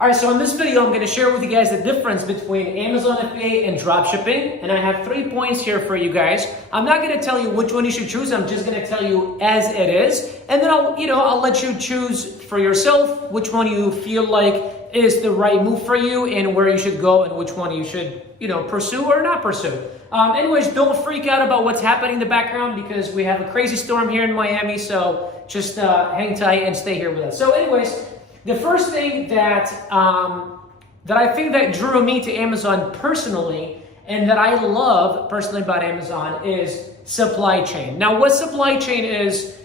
All right, so in this video, I'm going to share with you guys the difference between Amazon FBA and dropshipping, and I have 3 points here for you guys. I'm not going to tell you which one you should choose. I'm just going to tell you as it is, and then I'll let you choose for yourself which one you feel like is the right move for you and where you should go and which one you should, pursue or not pursue. Anyways, don't freak out about what's happening in the background because we have a crazy storm here in Miami, so just hang tight and stay here with us. So anyways, the first thing that I think that drew me to Amazon personally, and that I love personally about Amazon, is supply chain. Now, what supply chain is,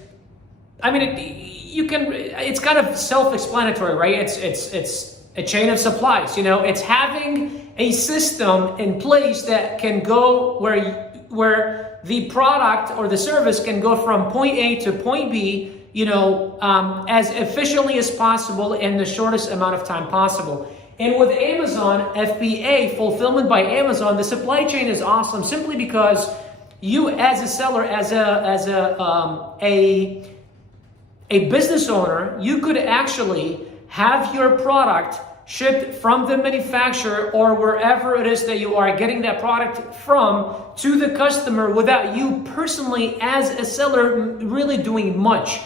it's kind of self-explanatory, right? It's a chain of supplies. It's having a system in place that can go where the product or the service can go from point A to point B, as efficiently as possible in the shortest amount of time possible. And with Amazon FBA, fulfillment by Amazon, the supply chain is awesome simply because you, as a seller, as a business owner, you could actually have your product shipped from the manufacturer or wherever it is that you are getting that product from to the customer without you personally, as a seller, really doing much.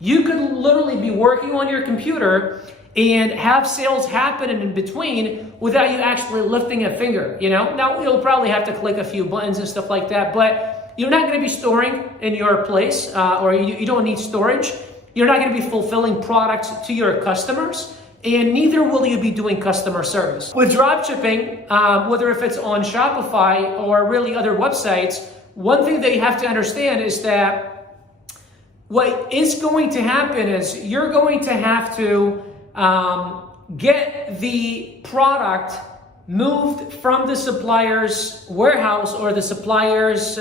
You could literally be working on your computer and have sales happen in between without you actually lifting a finger, Now, you'll probably have to click a few buttons and stuff like that, but you're not going to be storing in your place, or you don't need storage. You're not going to be fulfilling products to your customers, and neither will you be doing customer service. With dropshipping, whether if it's on Shopify or really other websites, one thing that you have to understand is that what is going to happen is you're going to have to get the product moved from the supplier's warehouse or the supplier's,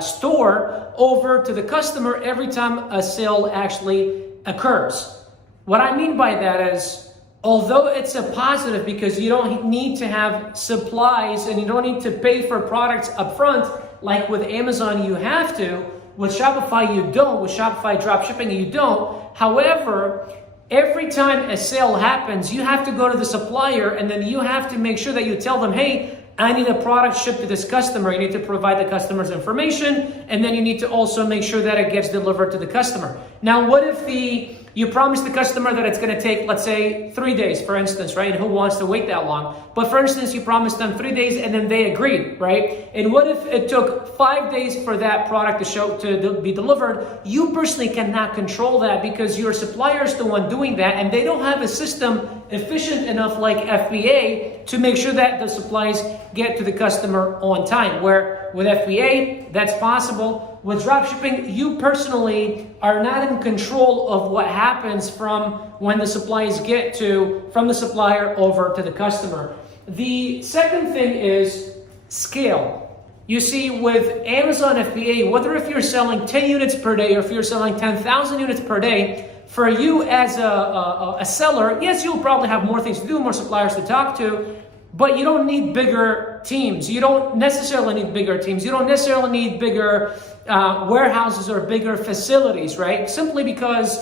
store over to the customer every time a sale actually occurs. What I mean by that is, although it's a positive because you don't need to have supplies and you don't need to pay for products up front, like with Amazon you have to, with Shopify you don't, with Shopify dropshipping you don't. However, every time a sale happens, you have to go to the supplier and then you have to make sure that you tell them, hey, I need a product shipped to this customer. You need to provide the customer's information, and then you need to also make sure that it gets delivered to the customer. Now, what if you promise the customer that it's going to take, let's say, 3 days, for instance, right? And who wants to wait that long? But for instance, you promised them 3 days and then they agreed, right? And what if it took 5 days for that product to be delivered? You personally cannot control that because your supplier is the one doing that, and they don't have a system efficient enough like FBA to make sure that the supplies get to the customer on time. Where with FBA, that's possible. With dropshipping, you personally are not in control of what happens from when the supplies get from the supplier over to the customer. The second thing is scale. You see, with Amazon FBA, whether if you're selling 10 units per day or if you're selling 10,000 units per day, for you as a seller, yes, you'll probably have more things to do, more suppliers to talk to, but you don't need bigger teams. You don't necessarily need bigger teams. You don't necessarily need bigger warehouses or bigger facilities, right? Simply because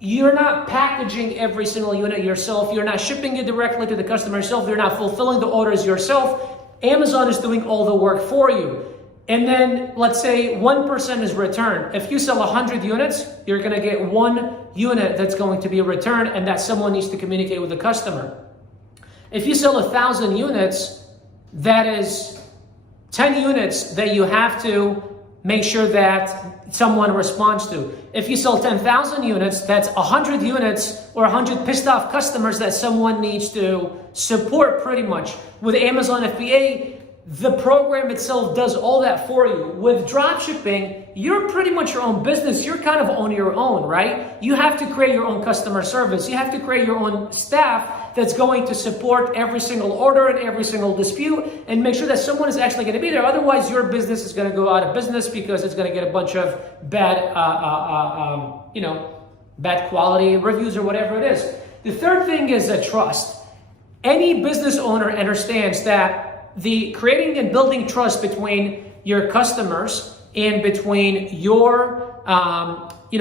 you're not packaging every single unit yourself. You're not shipping it directly to the customer yourself. You're not fulfilling the orders yourself. Amazon is doing all the work for you. And then let's say 1% is returned. If you sell 100 units, you're going to get 1 unit that's going to be returned, and that someone needs to communicate with the customer. If you sell 1,000 units, that is 10 units that you have to make sure that someone responds to. If you sell 10,000 units, that's 100 units or 100 pissed off customers that someone needs to support pretty much. With Amazon FBA, the program itself does all that for you. With dropshipping, you're pretty much your own business. You're kind of on your own, right? You have to create your own customer service. You have to create your own staff that's going to support every single order and every single dispute and make sure that someone is actually going to be there. Otherwise, your business is going to go out of business because it's going to get a bunch of bad quality reviews or whatever it is. The third thing is trust. Any business owner understands that the creating and building trust between your customers and between your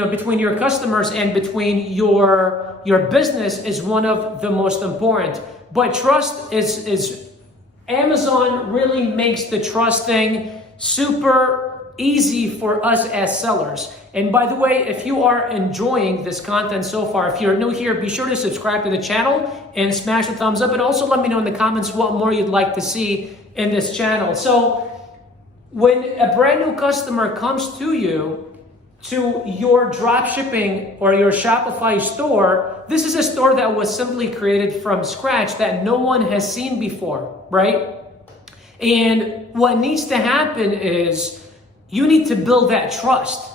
between your customers and between your business is one of the most important. But trust is Amazon really makes the trust thing super easy for us as sellers. And by the way, if you are enjoying this content so far, if you're new here, be sure to subscribe to the channel and smash the thumbs up, and also let me know in the comments what more you'd like to see in this channel. So when a brand new customer comes to you, to your drop shipping or your Shopify store, this is a store that was simply created from scratch that no one has seen before, right? And what needs to happen is you need to build that trust.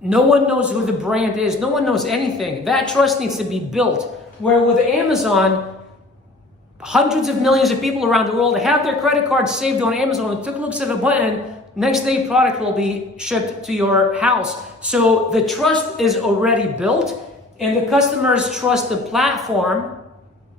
No one knows who the brand is. No one knows anything. That trust needs to be built. Where with Amazon, hundreds of millions of people around the world have their credit cards saved on Amazon. Took looks at a button, next day product will be shipped to your house. So the trust is already built and the customers trust the platform,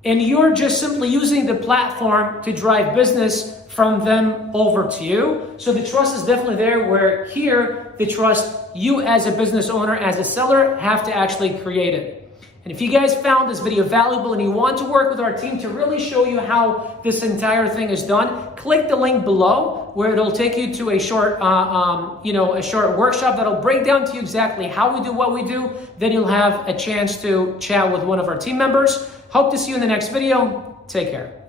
and you're just simply using the platform to drive business from them over to you. So the trust is definitely there, where here the trust you as a business owner, as a seller, have to actually create it. And if you guys found this video valuable and you want to work with our team to really show you how this entire thing is done, click the link below where it'll take you to a short, a short workshop that'll break down to you exactly how we do what we do. Then you'll have a chance to chat with one of our team members. Hope to see you in the next video. Take care.